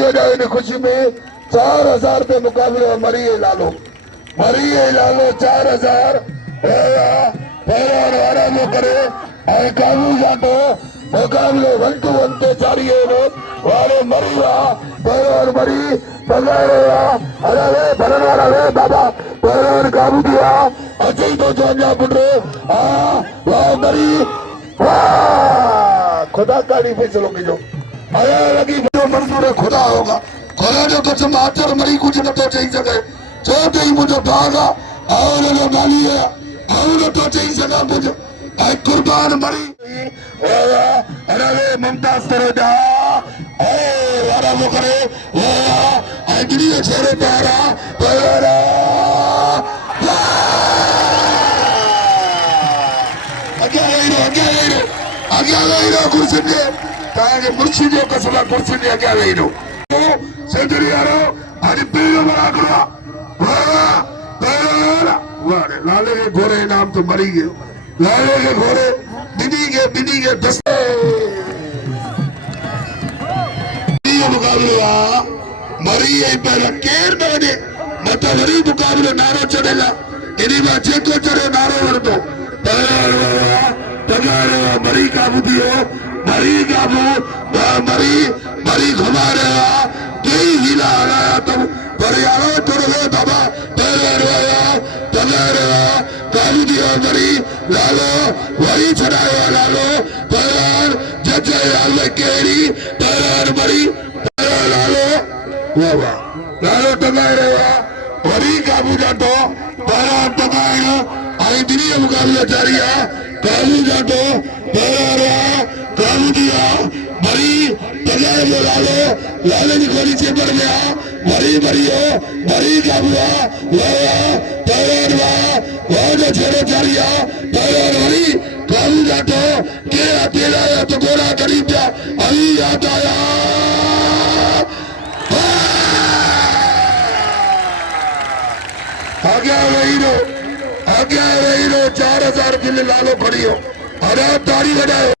हो जाए इन खुशी में 4000 रुपये मुकाबले मरिए लालो 4000 आराम करे काबू जातो मुकाबले 1 to 1 ते चारिए वाले मरिया पैरों मरी पगारेगा अरे भरनवाला रे बाबा पैरों काबू दिया अच्छे तो जाना पुटरे वाह मरी वाह खुदा का नहीं फैसलो की जो अरे लगी जो मंजूर है खुदा होगा खुदा जो कुछ माचर मरी कुछ न तो चाहिए सके जो चाहिए मुझे भागा और जो गाली है और तो चाहिए सका मुझे कुर्बान मरी अरे मुमताज तरोजा वारा वो करे अगली छोरे पारा पैरा अग्या कुर्सी ने ताकि मुर्शिद जो कसला कुर्सी ने अग्या सेंचुरी यारो आज पेड़ बना करो वारे लाले के घोड़े नाम तो मरी गए लाले के घोड़े बिनी के दस्ते मुकाबले मरी पहला केर बने मतवरी मुकाबले नारो चढ़ेगा इन्हीं बच्चे को चढ़े नारो वर्तो मरी काबू दियो मरी काबू मरी घुमा रहा कई हिला आया तुम परियारो तुर गए बाबा काबू दियो मरी लालो वही चढ़ाया लालो पैर जजे आले केरी पैर मरी लालो वाह लालो टंगाए रहा वही काबू जातो पैर टंगाए आई दिनी मुकाबला जारिया काबू जातो पैर काबू दिया मरी टंगाए लालो लाले की गोली चेपर गया मरी मरियो मरी काबूआ पैर वो जो छोड़ो जारिया पैर मरी काबू जातो के अकेला या तो गोरा करीब जा अभी याद आया आगे वही रो 4000 के लिए लालो खड़ी हो अरे तारी बजाओ।